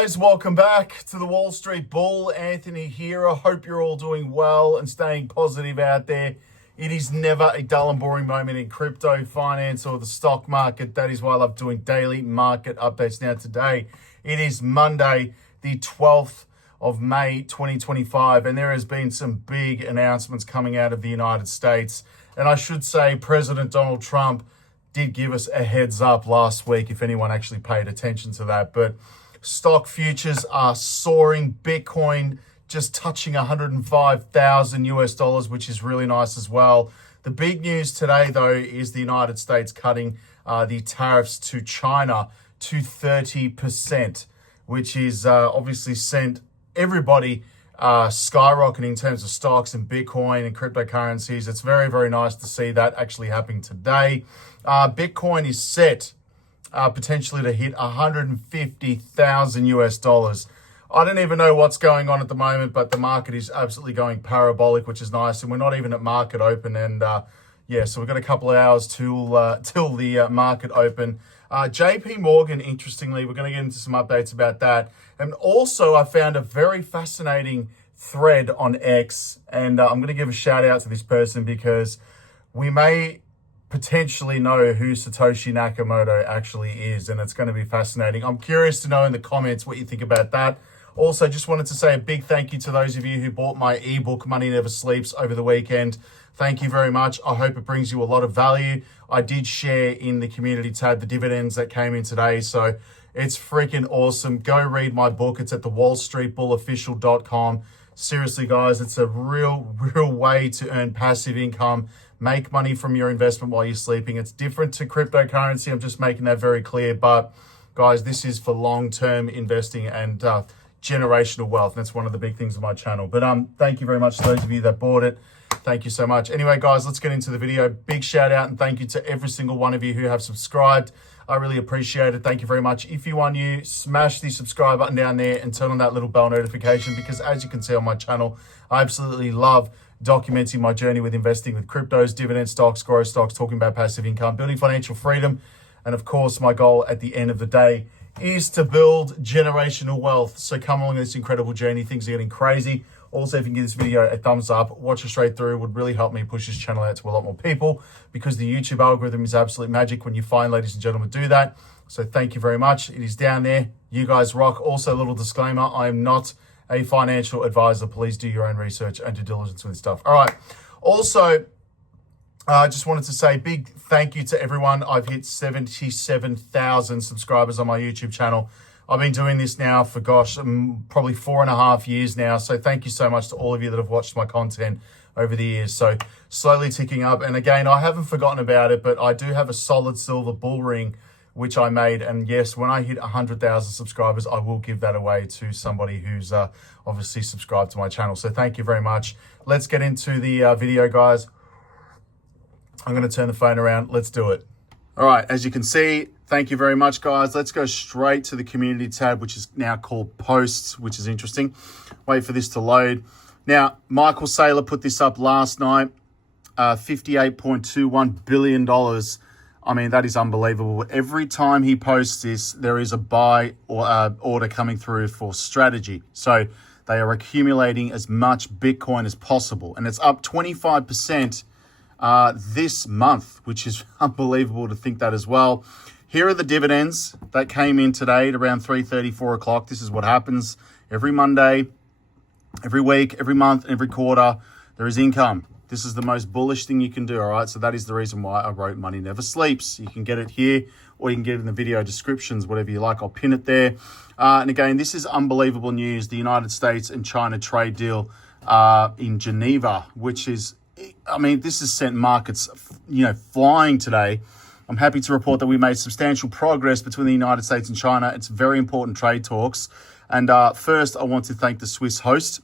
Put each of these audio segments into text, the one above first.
guys, welcome back to the Wall Street Bull. Anthony here. I hope you're all doing well and staying positive out there. It is never a dull and boring moment in crypto, finance, or the stock market. That is why I love doing daily market updates. Now today, it is Monday, the 12th of May, 2025, and there has been some big announcements coming out of the United States. And I should say President Donald Trump did give us a heads up last week, if anyone actually paid attention to that. But stock futures are soaring. Bitcoin just touching 105,000 US dollars, which is really nice as well. The big news today, though, is the United States cutting the tariffs to China to 30%, which is obviously sent everybody skyrocketing in terms of stocks and Bitcoin and cryptocurrencies. It's very, very nice to see that actually happening today. Bitcoin is set potentially to hit 150,000 US dollars. I don't even know what's going on at the moment, but the market is absolutely going parabolic, which is nice. And we're not even at market open. And yeah, so we've got a couple of hours till the market open. JP Morgan, interestingly, we're going to get into some updates about that. And also, I found a very fascinating thread on X. And I'm going to give a shout out to this person because we may potentially know who Satoshi Nakamoto actually is, and it's going to be fascinating. I'm curious to know in the comments what you think about that. Also, just wanted to say a big thank you to those of you who bought my ebook, Money Never Sleeps, over the weekend. Thank you very much. I hope it brings you a lot of value. I did share in the community tab the dividends that came in today, so it's freaking awesome. Go read my book. It's at the wallstreetbullofficial.com. Seriously, guys, it's a real way to earn passive income. Make money from your investment while you're sleeping. It's different to cryptocurrency. I'm just making that very clear. But guys, this is for long-term investing and generational wealth. That's one of the big things on my channel. But thank you very much to those of you that bought it. Thank you so much. Anyway, guys, let's get into the video. Big shout out and thank you to every single one of you who have subscribed. I really appreciate it. Thank you very much. If you are new, smash the subscribe button down there and turn on that little bell notification because as you can see on my channel, I absolutely love documenting my journey with investing with cryptos, dividend stocks, growth stocks, talking about passive income, building financial freedom. And of course, my goal at the end of the day is to build generational wealth. So come along this incredible journey. Things are getting crazy. Also, if you can give this video a thumbs up, watch it straight through, it would really help me push this channel out to a lot more people because the YouTube algorithm is absolute magic when you find, ladies and gentlemen, do that. So thank you very much. It is down there. You guys rock. Also, a little disclaimer, I am not a financial advisor. Please do your own research and due diligence with this stuff. All right. Also, I just wanted to say big thank you to everyone. I've hit 77,000 subscribers on my YouTube channel. I've been doing this now for, gosh, probably 4.5 years now. So thank you so much to all of you that have watched my content over the years. So slowly ticking up. And again, I haven't forgotten about it, but I do have a solid silver bull ring, which I made. And yes, when I hit 100,000 subscribers, I will give that away to somebody who's obviously subscribed to my channel. So thank you very much. Let's get into the video, guys. I'm going to turn the phone around. Let's do it. All right, as you can see, thank you very much, guys. Let's go straight to the community tab, which is now called posts, which is interesting. Wait for this to load. Now, Michael Saylor put this up last night, $58.21 billion. I mean, that is unbelievable. Every time he posts this, there is a buy or order coming through for strategy. So they are accumulating as much Bitcoin as possible. And it's up 25% this month, which is unbelievable to think that as well. Here are the dividends that came in today at around 3:30, 4 o'clock. This is what happens every Monday, every week, every month, every quarter. There is income. This is the most bullish thing you can do, all right? So that is the reason why I wrote Money Never Sleeps. You can get it here or you can get it in the video descriptions, whatever you like. I'll pin it there. And again, this is unbelievable news. The United States and China trade deal in Geneva, which is, I mean, this has sent markets, flying today. I'm happy to report that we made substantial progress between the United States and China. It's very important trade talks. And first, I want to thank the Swiss host.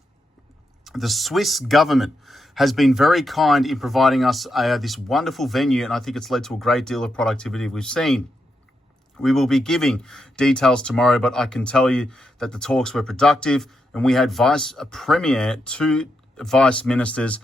The Swiss government has been very kind in providing us this wonderful venue, and I think it's led to a great deal of productivity we've seen. We will be giving details tomorrow, but I can tell you that the talks were productive, and we had two vice ministers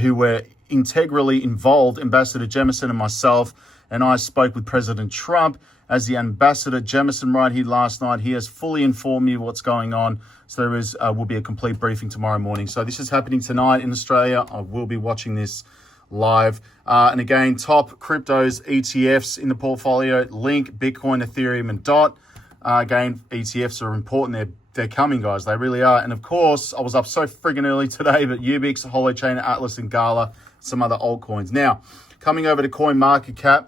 who were integrally involved, Ambassador Jemison and myself, and I spoke with President Trump, as the ambassador. Jemison right here last night. He has fully informed me of what's going on. So there is will be a complete briefing tomorrow morning. So this is happening tonight in Australia. I will be watching this live. And again, top cryptos, ETFs in the portfolio, Link, Bitcoin, Ethereum, and DOT. Again, ETFs are important. They're coming, guys. They really are. And of course, I was up so friggin' early today, but Ubix, Holochain, Atlas, and Gala, some other altcoins. Now, coming over to CoinMarketCap,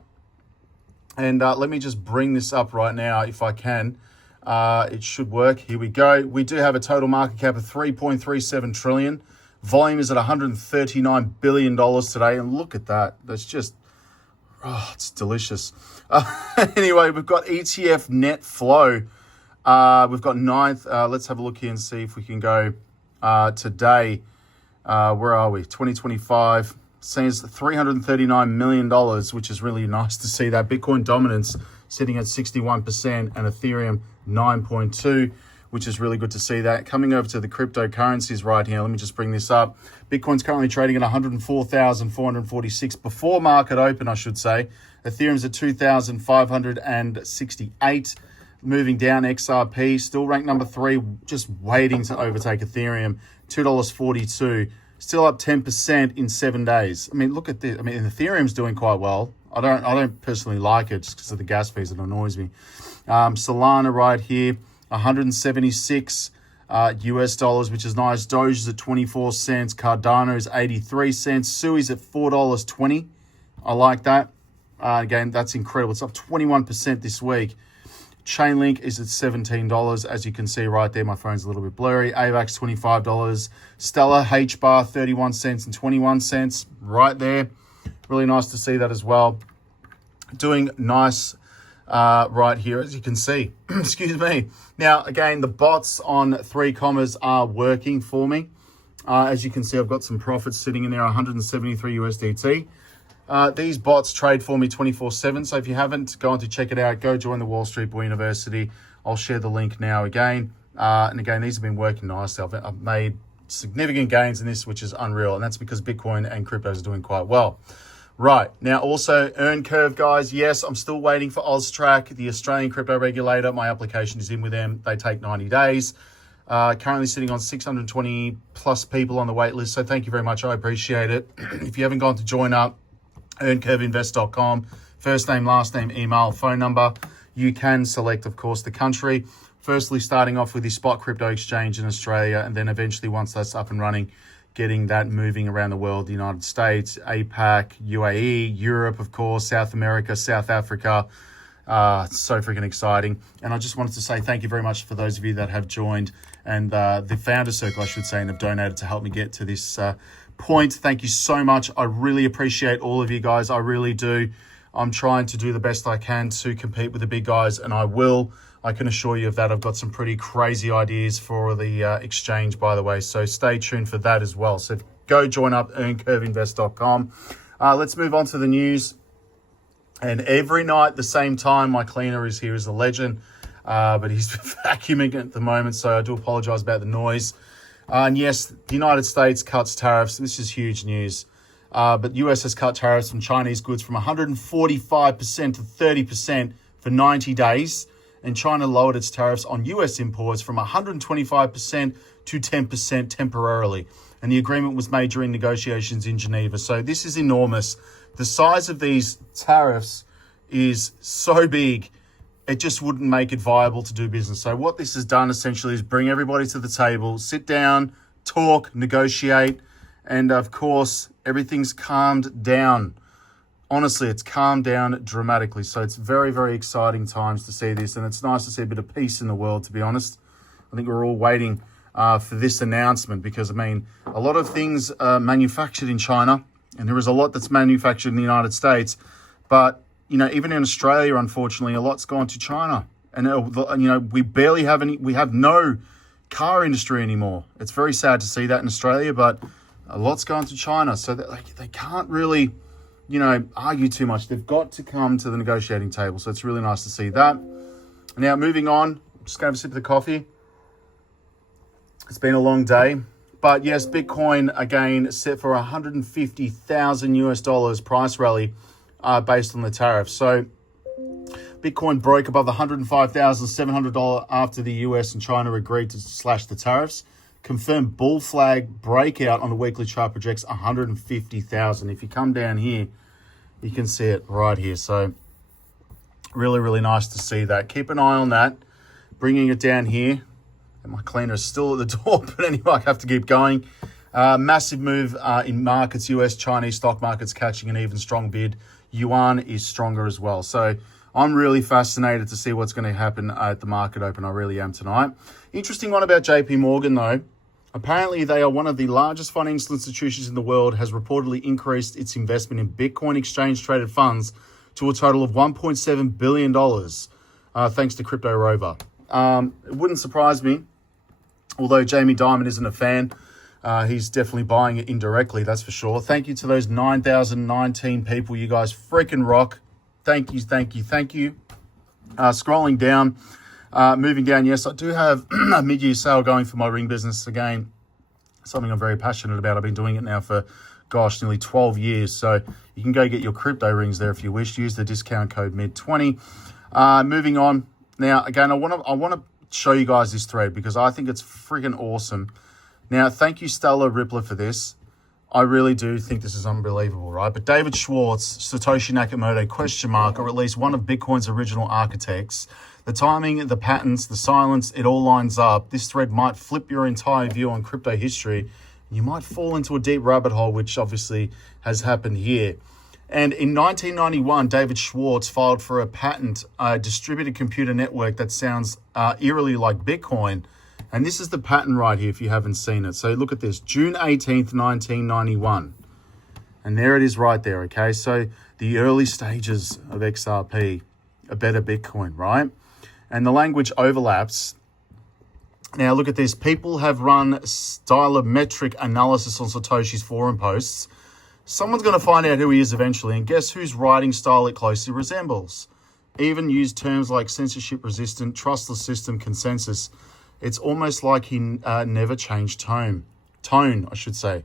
and let me just bring this up right now if I can. It should work. Here we go. We do have a total market cap of 3.37 trillion. Volume is at $139 billion today. And look at that. That's just, oh, it's delicious. Anyway, we've got ETF net flow. We've got ninth. Let's have a look here and see if we can go today. Where are we? 2025 says $339 million, which is really nice to see that. Bitcoin dominance sitting at 61% and Ethereum 9.2%, which is really good to see that. Coming over to the cryptocurrencies right here, let me just bring this up. Bitcoin's currently trading at 104,446 before market open, I should say. Ethereum's at 2,568. Moving down, XRP, still ranked number 3, just waiting to overtake Ethereum, $2.42. Still up 10% in 7 days. I mean, look at this. I mean, Ethereum's doing quite well. I don't personally like it just because of the gas fees. It annoys me. Solana right here, 176 US dollars, which is nice. Doge is at 24 cents. Cardano is 83 cents. Sui's at $4.20. I like that. Again, that's incredible. It's up 21% this week. Chainlink is at $17, as you can see right there. My phone's a little bit blurry. AVAX, $25. Stellar, HBAR, 31 cents and 21 cents right there. Really nice to see that as well. Doing nice right here, as you can see. Excuse me. Now, again, the bots on 3 commas are working for me. As you can see, I've got some profits sitting in there, 173 USDT. These bots trade for me 24/7. So if you haven't gone to check it out, go join the Wall Street Bull University. I'll share the link now again. And again, these have been working nicely. I've made significant gains in this, which is unreal. And that's because Bitcoin and cryptos are doing quite well. Right. Now, also EarnCurve, guys. Yes, I'm still waiting for AusTrack, the Australian crypto regulator. My application is in with them. They take 90 days. Currently sitting on 620 plus people on the wait list. So thank you very much. I appreciate it. If you haven't gone to join up, EarnCurveInvest.com, first name, last name, email, phone number. You can select, of course, the country. Firstly, starting off with the spot crypto exchange in Australia, and then eventually, once that's up and running, getting that moving around the world, the United States, APAC, UAE, Europe, of course, South America, South Africa. It's so freaking exciting. And I just wanted to say thank you very much for those of you that have joined, and the founder circle, I should say, and have donated to help me get to this point. Thank you so much. I really appreciate all of you guys. I really do. I'm trying to do the best I can to compete with the big guys, and I will. I can assure you of that. I've got some pretty crazy ideas for the exchange, by the way, so stay tuned for that as well. So go join up, EarnCurveInvest.com. Let's move on to the news. And every night, the same time, my cleaner is here as a legend, but he's vacuuming at the moment, so I do apologize about the noise. And yes, the United States cuts tariffs. This is huge news. But US has cut tariffs on Chinese goods from 145% to 30% for 90 days. And China lowered its tariffs on US imports from 125% to 10% temporarily. And the agreement was made during negotiations in Geneva. So this is enormous. The size of these tariffs is so big, it just wouldn't make it viable to do business. So what this has done essentially is bring everybody to the table, sit down, talk, negotiate, and of course, everything's calmed down. Honestly, it's calmed down dramatically. So it's very, very exciting times to see this, and it's nice to see a bit of peace in the world, to be honest. I think we're all waiting for this announcement because, I mean, a lot of things are manufactured in China, and there is a lot that's manufactured in the United States, but you know, even in Australia, unfortunately, a lot's gone to China. And, you know, we have no car industry anymore. It's very sad to see that in Australia, but a lot's gone to China. So they can't really, you know, argue too much. They've got to come to the negotiating table. So it's really nice to see that. Now, moving on, just going to have a sip of the coffee. It's been a long day. But yes, Bitcoin, again, set for 150,000 US dollars price rally. Based on the tariffs. So Bitcoin broke above the $105,700 after the US and China agreed to slash the tariffs. Confirmed bull flag breakout on the weekly chart projects 150,000. If you come down here, you can see it right here. So really, really nice to see that. Keep an eye on that. Bringing it down here. And my cleaner is still at the door, but anyway, I have to keep going. Massive move in markets. US Chinese stock markets catching an even strong bid. Yuan is stronger as well. So I'm really fascinated to see what's going to happen at the market open. I really am tonight. Interesting one about JP Morgan though. Apparently they are one of the largest financial institutions in the world, has reportedly increased its investment in Bitcoin exchange traded funds to a total of $1.7 billion, thanks to Crypto Rover. It wouldn't surprise me, although Jamie Dimon isn't a fan. He's definitely buying it indirectly, that's for sure. Thank you to those 9,019 people. You guys freaking rock. Thank you, thank you, thank you. Scrolling down, moving down, yes, I do have a mid-year sale going for my ring business again. Something I'm very passionate about. I've been doing it now for, gosh, nearly 12 years. So you can go get your crypto rings there if you wish. Use the discount code MID20. Moving on. Now, again, I want to show you guys this thread because I think it's freaking awesome. Now, thank you, Stella Rippler, for this. I really do think this is unbelievable, right? But David Schwartz, Satoshi Nakamoto, question mark, or at least one of Bitcoin's original architects. The timing, the patterns, the silence, it all lines up. This thread might flip your entire view on crypto history. You might fall into a deep rabbit hole, which obviously has happened here. And in 1991, David Schwartz filed for a patent, a distributed computer network that sounds eerily like Bitcoin. And this is the patent right here if you haven't seen it. So look at this, June 18th, 1991. And there it is right there, okay? So the early stages of XRP, a better Bitcoin, right? And the language overlaps. Now look at this. People have run stylometric analysis on Satoshi's forum posts. Someone's going to find out who he is eventually. And guess whose writing style it closely resembles? Even used terms like censorship-resistant, trustless system, consensus. It's almost like he never changed tone, I should say.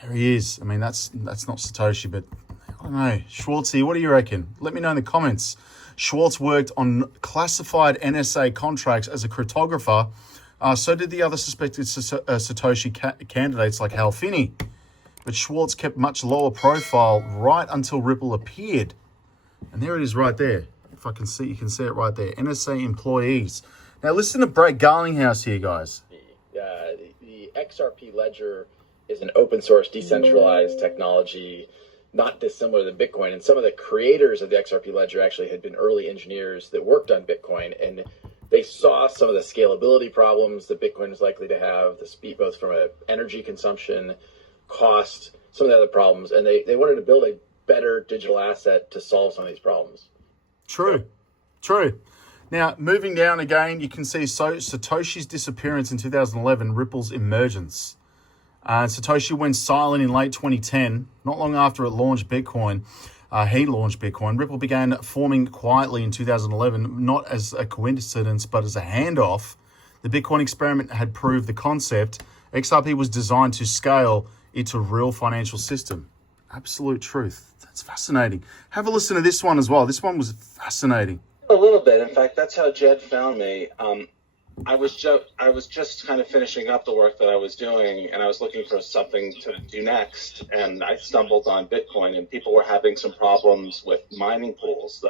There he is. I mean, that's not Satoshi, but I don't know. Schwartzy, what do you reckon? Let me know in the comments. Schwartz worked on classified NSA contracts as a cryptographer. So did the other suspected Satoshi candidates like Hal Finney. But Schwartz kept much lower profile right until Ripple appeared. And there it is right there. If I can see, you can see it right there. NSA employees. Now listen to Brett Garlinghouse here, guys. The XRP ledger is an open source, decentralized technology, not dissimilar than Bitcoin. And some of the creators of the XRP ledger actually had been early engineers that worked on Bitcoin. And they saw some of the scalability problems that Bitcoin was likely to have, the speed, both from an energy consumption, cost, some of the other problems. And they wanted to build a better digital asset to solve some of these problems. True. Now, moving down again, you can see Satoshi's disappearance in 2011, Ripple's emergence. Satoshi went silent in late 2010, not long after it launched Bitcoin. He launched Bitcoin. Ripple began forming quietly in 2011, not as a coincidence, but as a handoff. The Bitcoin experiment had proved the concept. XRP was designed to scale into a real financial system. Absolute truth. That's fascinating. Have a listen to this one as well. This one was fascinating. A little bit. In fact, that's how Jed found me. I was just kind of finishing up the work that I was doing, and I was looking for something to do next, and I stumbled on Bitcoin, and people were having some problems with mining pools.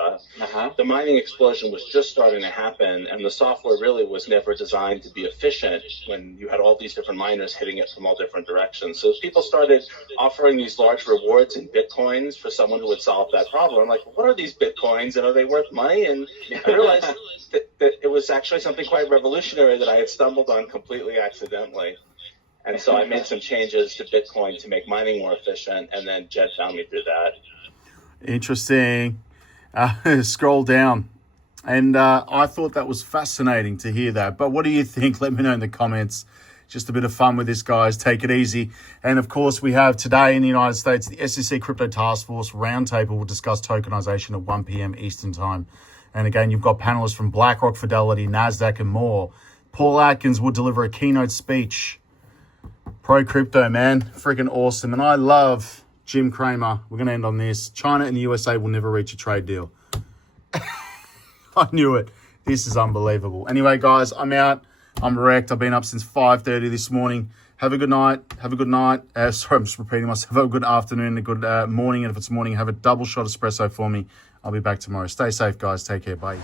The mining explosion was just starting to happen, and the software really was never designed to be efficient when you had all these different miners hitting it from all different directions. So people started offering these large rewards in Bitcoins for someone who would solve that problem. I'm like, what are these Bitcoins, and are they worth money? And I realized that it was actually something quite revolutionary that I had stumbled on completely accidentally. And so I made some changes to Bitcoin to make mining more efficient, and then Jed found me through that. Interesting. Scroll down. And I thought that was fascinating to hear that. But what do you think? Let me know in the comments. Just a bit of fun with this, guys. Take it easy. And, of course, we have today in the United States, the SEC Crypto Task Force Roundtable will discuss tokenization at 1 p.m. Eastern Time. And again, you've got panelists from BlackRock, Fidelity, NASDAQ, and more. Paul Atkins will deliver a keynote speech. Pro crypto, man. Freaking awesome. And I love Jim Cramer. We're going to end on this. China and the USA will never reach a trade deal. I knew it. This is unbelievable. Anyway, guys, I'm out. I'm wrecked. I've been up since 5:30 this morning. Have a good night. Have a good night. Sorry, I'm just repeating myself. Have a good afternoon, a good morning. And if it's morning, have a double shot espresso for me. I'll be back tomorrow. Stay safe, guys. Take care. Bye.